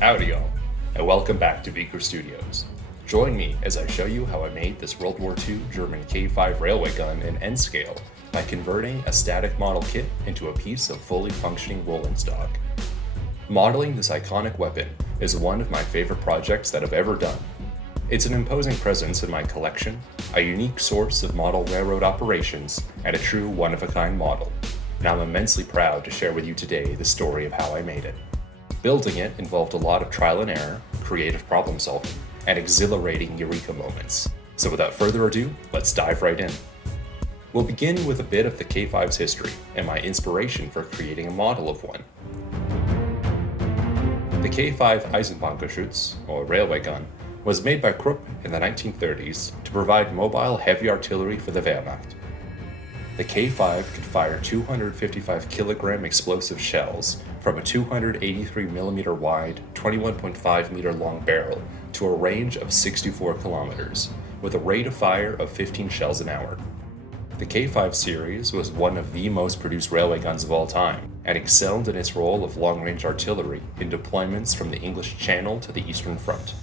Howdy y'all, and welcome back to Beaker Studios. Join me as I show you how I made this World War II German K5 railway gun in N scale by converting a static model kit into a piece of fully functioning rolling stock. Modeling this iconic weapon is one of my favorite projects that I've ever done. It's an imposing presence in my collection, a unique source of model railroad operations, and a true one-of-a-kind model. And I'm immensely proud to share with you today the story of how I made it. Building it involved a lot of trial and error, creative problem solving, and exhilarating eureka moments. So without further ado, let's dive right in. We'll begin with a bit of the K5's history and my inspiration for creating a model of one. The K5 Eisenbahngeschütz, or railway gun, was made by Krupp in the 1930s to provide mobile heavy artillery for the Wehrmacht. The K5 could fire 255 kilogram explosive shells from a 283mm wide, 21.5 meter long barrel to a range of 64 kilometers, with a rate of fire of 15 shells an hour. The K5 series was one of the most produced railway guns of all time, and excelled in its role of long-range artillery in deployments from the English Channel to the Eastern Front.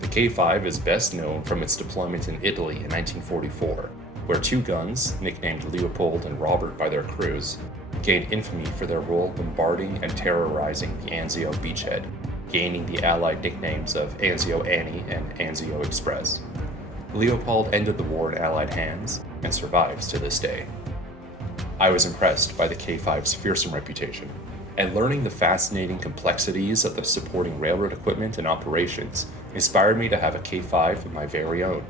The K5 is best known from its deployment in Italy in 1944, where two guns, nicknamed Leopold and Robert by their crews, gained infamy for their role bombarding and terrorizing the Anzio beachhead, gaining the Allied nicknames of Anzio Annie and Anzio Express. Leopold ended the war in Allied hands and survives to this day. I was impressed by the K5's fearsome reputation, and learning the fascinating complexities of the supporting railroad equipment and operations inspired me to have a K5 of my very own.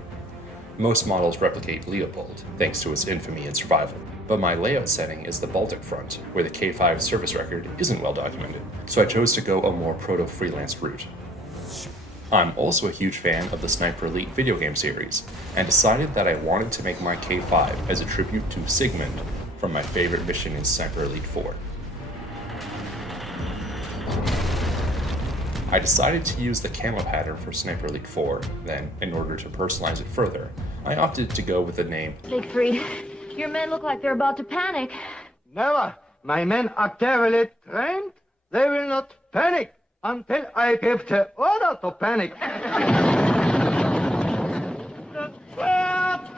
Most models replicate Leopold, thanks to its infamy and survival, but my layout setting is the Baltic front, where the K5 service record isn't well documented, so I chose to go a more proto-freelance route. I'm also a huge fan of the Sniper Elite video game series, and decided that I wanted to make my K5 as a tribute to Sigmund from my favorite mission in Sniper Elite 4. I decided to use the camo pattern for Sniper Elite 4, then, in order to personalize it further, I opted to go with the name Siegfried, your men look like they're about to panic. Never. My men are thoroughly trained. They will not panic until I give the order to panic.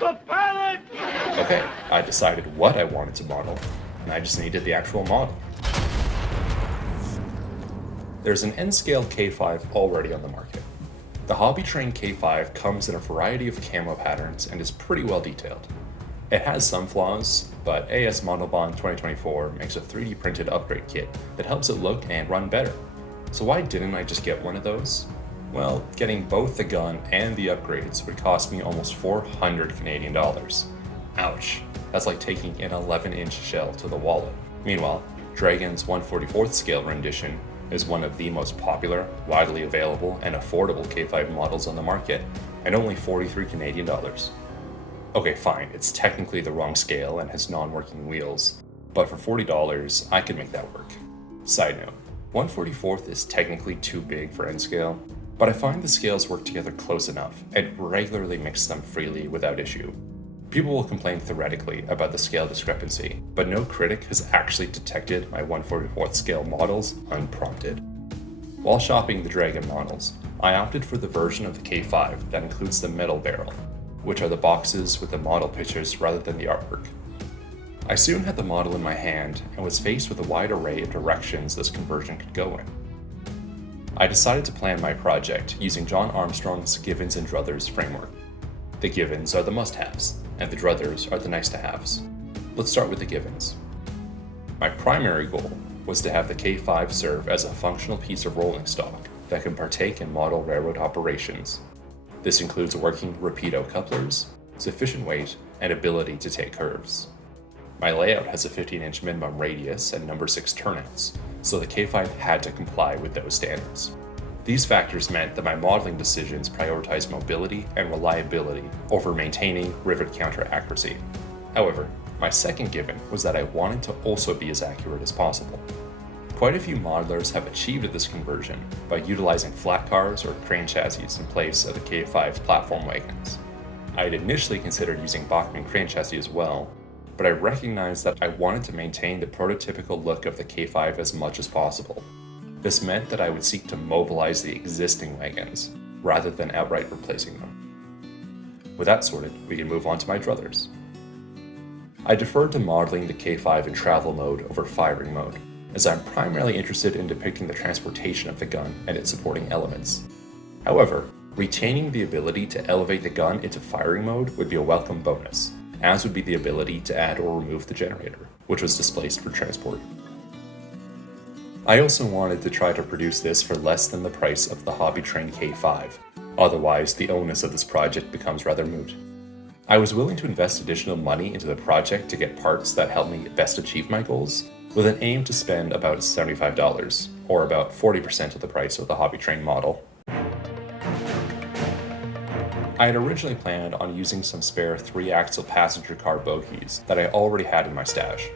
To panic! Okay, I decided what I wanted to model, and I just needed the actual model. There's an N-scale K5 already on the market. The Hobby Train K5 comes in a variety of camo patterns and is pretty well detailed. It has some flaws, but AS Modelbahn 2024 makes a 3D printed upgrade kit that helps it look and run better. So why didn't I just get one of those? Well, getting both the gun and the upgrades would cost me almost 400 Canadian dollars. Ouch, that's like taking an 11-inch shell to the wallet. Meanwhile, Dragon's 1/44th scale rendition is one of the most popular, widely available, and affordable K5 models on the market, and only 43 Canadian dollars. Okay, fine, it's technically the wrong scale and has non-working wheels, but for $40, I could make that work. Side note, 1/44th is technically too big for N scale, but I find the scales work together close enough and regularly mix them freely without issue. People will complain theoretically about the scale discrepancy, but no critic has actually detected my 1/44th scale models unprompted. While shopping the Dragon models, I opted for the version of the K5 that includes the metal barrel, which are the boxes with the model pictures rather than the artwork. I soon had the model in my hand and was faced with a wide array of directions this conversion could go in. I decided to plan my project using John Armstrong's Givens and Druthers framework. The Givens are the must-haves, and the Druthers are the nice-to-haves. Let's start with the Givens. My primary goal was to have the K5 serve as a functional piece of rolling stock that can partake in model railroad operations. This includes working rapido couplers, sufficient weight, and ability to take curves. My layout has a 15-inch minimum radius and number 6 turnouts, so the K5 had to comply with those standards. These factors meant that my modeling decisions prioritized mobility and reliability over maintaining rivet counter accuracy. However, my second given was that I wanted to also be as accurate as possible. Quite a few modelers have achieved this conversion by utilizing flat cars or crane chassis in place of the K5's platform wagons. I had initially considered using Bachmann crane chassis as well, but I recognized that I wanted to maintain the prototypical look of the K5 as much as possible. This meant that I would seek to mobilize the existing wagons, rather than outright replacing them. With that sorted, we can move on to my druthers. I deferred to modeling the K5 in travel mode over firing mode, as I'm primarily interested in depicting the transportation of the gun and its supporting elements. However, retaining the ability to elevate the gun into firing mode would be a welcome bonus, as would be the ability to add or remove the generator, which was displaced for transport. I also wanted to try to produce this for less than the price of the Hobby Train K5, otherwise the onus of this project becomes rather moot. I was willing to invest additional money into the project to get parts that help me best achieve my goals, with an aim to spend about $75, or about 40% of the price of the Hobby Train model. I had originally planned on using some spare 3-axle passenger car bogies that I already had in my stash.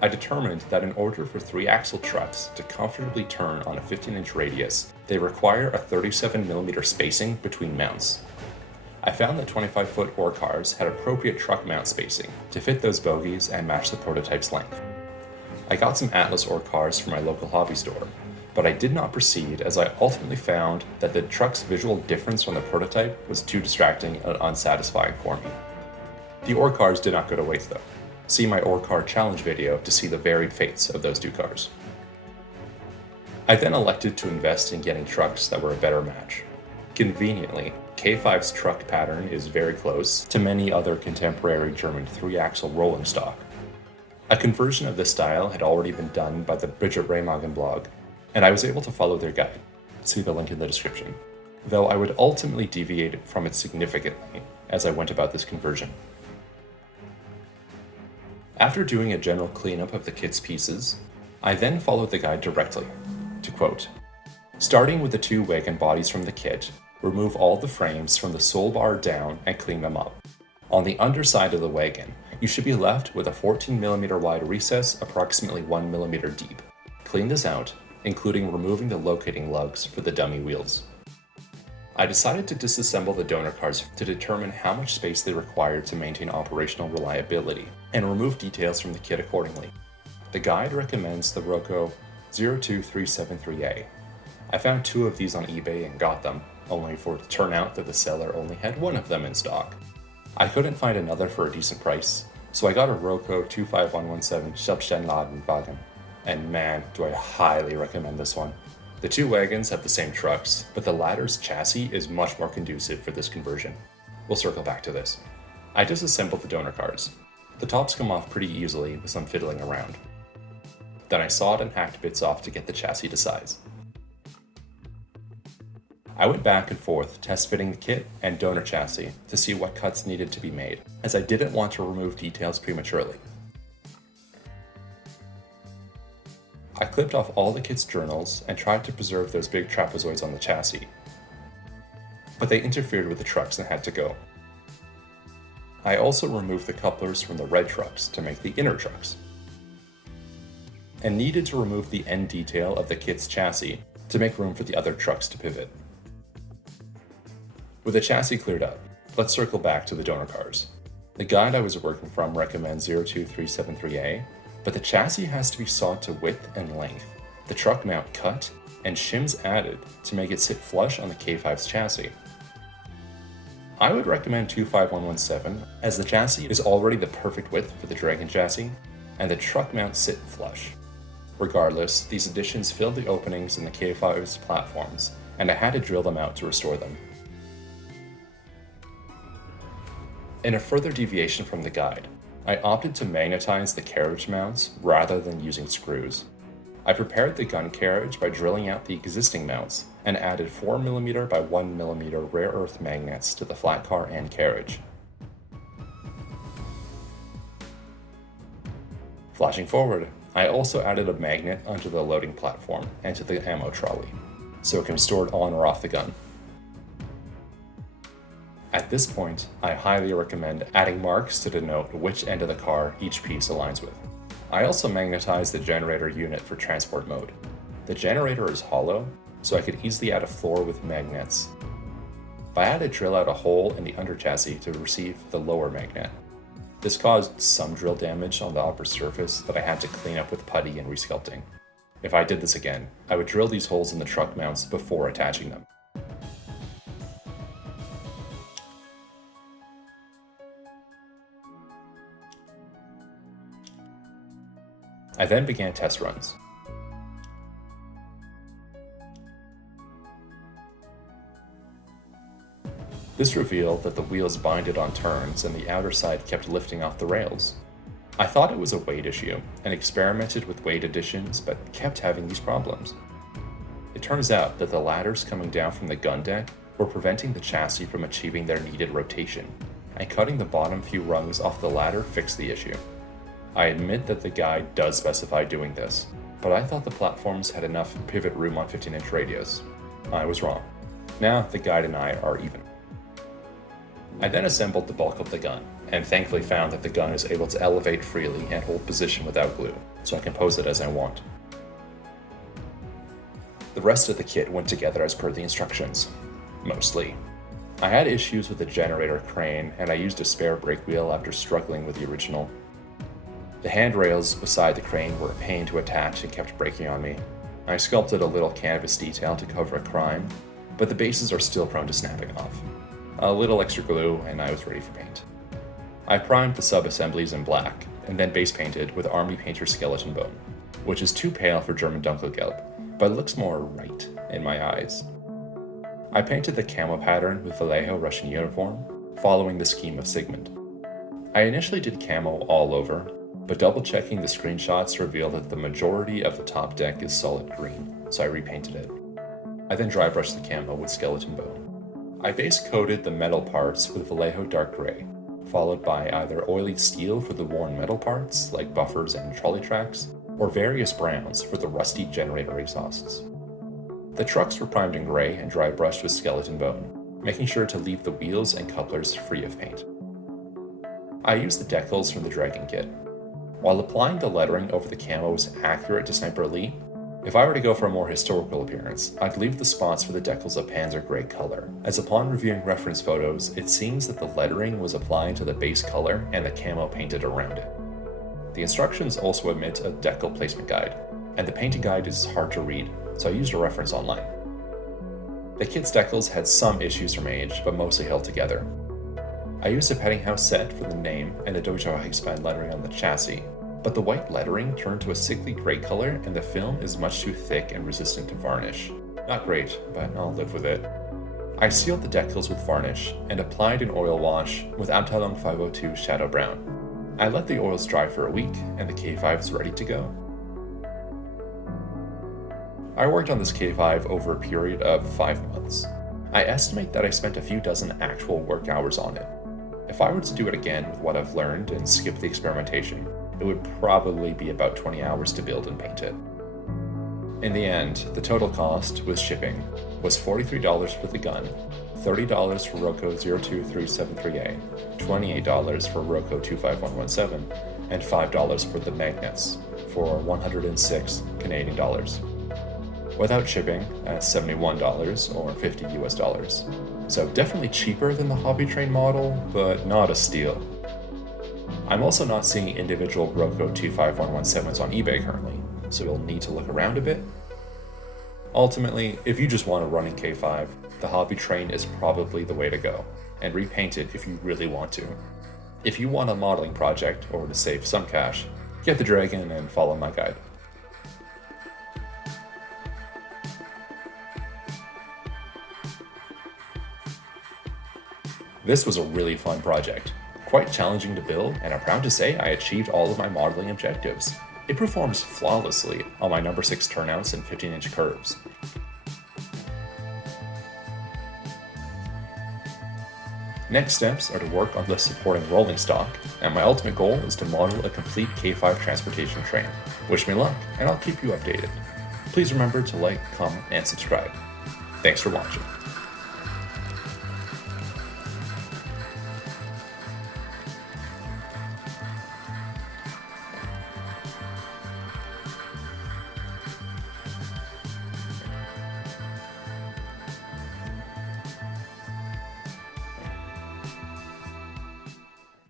I determined that in order for 3-axle trucks to comfortably turn on a 15-inch radius, they require a 37mm spacing between mounts. I found that 25-foot ore cars had appropriate truck mount spacing to fit those bogies and match the prototype's length. I got some Atlas ore cars from my local hobby store, but I did not proceed as I ultimately found that the truck's visual difference from the prototype was too distracting and unsatisfying for me. The ore cars did not go to waste though. See my ore car challenge video to see the varied fates of those two cars. I then elected to invest in getting trucks that were a better match. Conveniently, K5's truck pattern is very close to many other contemporary German 3-axle rolling stock. A conversion of this style had already been done by the At Remagen blog, and I was able to follow their guide. See the link in the description. Though I would ultimately deviate from it significantly as I went about this conversion. After doing a general cleanup of the kit's pieces, I then followed the guide directly. To quote, "Starting with the 2 wagon bodies from the kit, remove all the frames from the sole bar down and clean them up. On the underside of the wagon, you should be left with a 14mm wide recess approximately 1mm deep. Clean this out, including removing the locating lugs for the dummy wheels." I decided to disassemble the donor cars to determine how much space they required to maintain operational reliability, and remove details from the kit accordingly. The guide recommends the Roco 02373A. I found 2 of these on eBay and got them, only for it to turn out that the seller only had 1 of them in stock. I couldn't find another for a decent price, so I got a Roco 25117 Selbstständigenwagen, and man, do I highly recommend this one. The 2 wagons have the same trucks, but the latter's chassis is much more conducive for this conversion. We'll circle back to this. I disassembled the donor cars. The tops come off pretty easily with some fiddling around. Then I sawed and hacked bits off to get the chassis to size. I went back and forth test fitting the kit and donor chassis to see what cuts needed to be made, as I didn't want to remove details prematurely. I clipped off all the kit's journals and tried to preserve those big trapezoids on the chassis, but they interfered with the trucks and had to go. I also removed the couplers from the red trucks to make the inner trucks, and needed to remove the end detail of the kit's chassis to make room for the other trucks to pivot. With the chassis cleared up, let's circle back to the donor cars. The guide I was working from recommends 02373A, but the chassis has to be sawed to width and length, the truck mount cut, and shims added to make it sit flush on the K5's chassis. I would recommend 25117, as the chassis is already the perfect width for the Dragon chassis, and the truck mounts sit flush. Regardless, these additions filled the openings in the K5's platforms, and I had to drill them out to restore them. In a further deviation from the guide, I opted to magnetize the carriage mounts rather than using screws. I prepared the gun carriage by drilling out the existing mounts and added 4mm by 1mm rare earth magnets to the flat car and carriage. Flashing forward, I also added a magnet onto the loading platform and to the ammo trolley, so it can be stored on or off the gun. At this point, I highly recommend adding marks to denote which end of the car each piece aligns with. I also magnetized the generator unit for transport mode. The generator is hollow, so I could easily add a floor with magnets. But I had to drill out a hole in the under chassis to receive the lower magnet. This caused some drill damage on the upper surface that I had to clean up with putty and resculpting. If I did this again, I would drill these holes in the truck mounts before attaching them. I then began test runs. This revealed that the wheels binded on turns and the outer side kept lifting off the rails. I thought it was a weight issue and experimented with weight additions but kept having these problems. It turns out that the ladders coming down from the gun deck were preventing the chassis from achieving their needed rotation, and cutting the bottom few rungs off the ladder fixed the issue. I admit that the guide does specify doing this, but I thought the platforms had enough pivot room on 15-inch radius. I was wrong. Now the guide and I are even. I then assembled the bulk of the gun, and thankfully found that the gun is able to elevate freely and hold position without glue, so I can pose it as I want. The rest of the kit went together as per the instructions. Mostly. I had issues with the generator crane, and I used a spare brake wheel after struggling with the original. The handrails beside the crane were a pain to attach and kept breaking on me. I sculpted a little canvas detail to cover a crime, but the bases are still prone to snapping off. A little extra glue, and I was ready for paint. I primed the sub-assemblies in black, and then base painted with Army Painter Skeleton Bone, which is too pale for German Dunkelgelb, but looks more right in my eyes. I painted the camo pattern with Vallejo Russian uniform, following the scheme of Sigmund. I initially did camo all over, but double-checking the screenshots revealed that the majority of the top deck is solid green, so I repainted it. I then dry brushed the camo with Skeleton Bone. I base coated the metal parts with Vallejo Dark Gray, followed by either oily steel for the worn metal parts, like buffers and trolley tracks, or various browns for the rusty generator exhausts. The trucks were primed in gray and dry brushed with Skeleton Bone, making sure to leave the wheels and couplers free of paint. I used the decals from the Dragon kit. While applying the lettering over the camo was accurate to Sniper Elite, if I were to go for a more historical appearance, I'd leave the spots for the decals a Panzer Gray color, as upon reviewing reference photos, it seems that the lettering was applied to the base color and the camo painted around it. The instructions also omit a decal placement guide, and the painting guide is hard to read, so I used a reference online. The kit's decals had some issues from age, but mostly held together. I used a Pettinghouse set for the name and the Deutsche Reichsbahn lettering on the chassis, but the white lettering turned to a sickly gray color and the film is much too thick and resistant to varnish. Not great, but I'll live with it. I sealed the decals with varnish and applied an oil wash with Abteilung 502 Shadow Brown. I let the oils dry for a week and the K5 is ready to go. I worked on this K5 over a period of 5 months. I estimate that I spent a few dozen actual work hours on it. If I were to do it again with what I've learned and skip the experimentation, it would probably be about 20 hours to build and paint it. In the end, the total cost, with shipping, was $43 for the gun, $30 for Roco 02373A, $28 for Roco 25117, and $5 for the magnets, for 106 Canadian dollars. Without shipping, that's $71 or $50 US. So definitely cheaper than the Hobby Train model, but not a steal. I'm also not seeing individual Roco 25117s on eBay currently, so you'll need to look around a bit. Ultimately, if you just want a running K5, the Hobby Train is probably the way to go, and repaint it if you really want to. If you want a modeling project or to save some cash, get the Dragon and follow my guide. This was a really fun project, quite challenging to build, and I'm proud to say I achieved all of my modeling objectives. It performs flawlessly on my number 6 turnouts and 15-inch curves. Next steps are to work on the supporting rolling stock, and my ultimate goal is to model a complete K5 transportation train. Wish me luck, and I'll keep you updated. Please remember to like, comment, and subscribe. Thanks for watching.